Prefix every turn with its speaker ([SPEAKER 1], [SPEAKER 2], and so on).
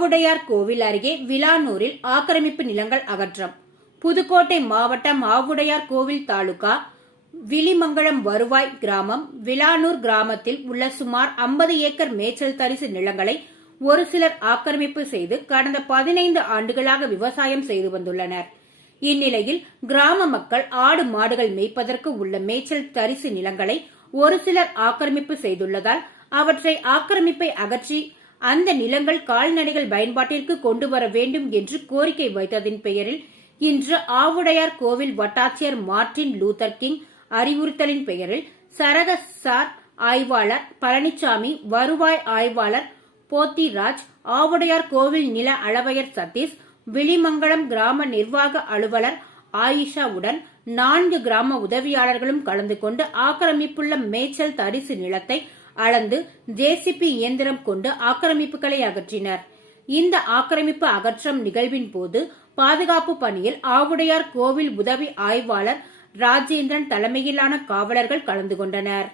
[SPEAKER 1] ஆவுடையார் கோவில் அருகே விலானூரில் ஆக்கிரமிப்பு நிலங்கள் அகற்றம். புதுக்கோட்டை மாவட்டம் ஆவுடையார் கோவில் தாலுகா விளிமங்கலம் வருவாய் கிராமம் விலானூர் கிராமத்தில் உள்ள சுமார் 50 ஏக்கர் மேய்ச்சல் தரிசு நிலங்களை ஒரு சிலர் ஆக்கிரமிப்பு செய்து கடந்த பதினைந்து ஆண்டுகளாக விவசாயம் செய்து வந்துள்ளனர். இந்நிலையில் கிராம மக்கள் ஆடு மாடுகள் மேய்ப்பதற்கு உள்ள மேய்ச்சல் தரிசு நிலங்களை ஒரு சிலர் ஆக்கிரமிப்பு செய்துள்ளதால் அவற்றை ஆக்கிரமிப்பை அகற்றி அந்த நிலங்கள் கால்நடைகள் பயன்பாட்டிற்கு கொண்டு வர வேண்டும் என்று கோரிக்கை வைத்ததின் பெயரில் இன்று ஆவுடையார் கோவில் வட்டாட்சியர் மார்டின் லூத்தர் கிங் அறிவுறுத்தலின் பெயரில் சரக சார் ஆய்வாளர் பழனிசாமி வருவாய் ஆய்வாளர் போத்திராஜ் ஆவுடையார் கோவில் நில அளவையர் சதீஷ் விளிமங்கலம் கிராம நிர்வாக அலுவலர் ஆயிஷாவுடன் நான்கு கிராம உதவியாளர்களும் கலந்து கொண்டு ஆக்கிரமிப்புள்ள மேய்ச்சல் தரிசு நிலத்தை அளந்து ஜேசிபி இயந்திரம் கொண்டு ஆக்கிரமிப்புகளை அகற்றினர். இந்த ஆக்கிரமிப்பு அகற்றம் நிகழ்வின் போது பாதுகாப்பு பணியில் ஆவுடையார் கோவில் உதவி ஆய்வாளர் ராஜேந்திரன் தலைமையிலான காவலர்கள் கலந்து கொண்டனர்.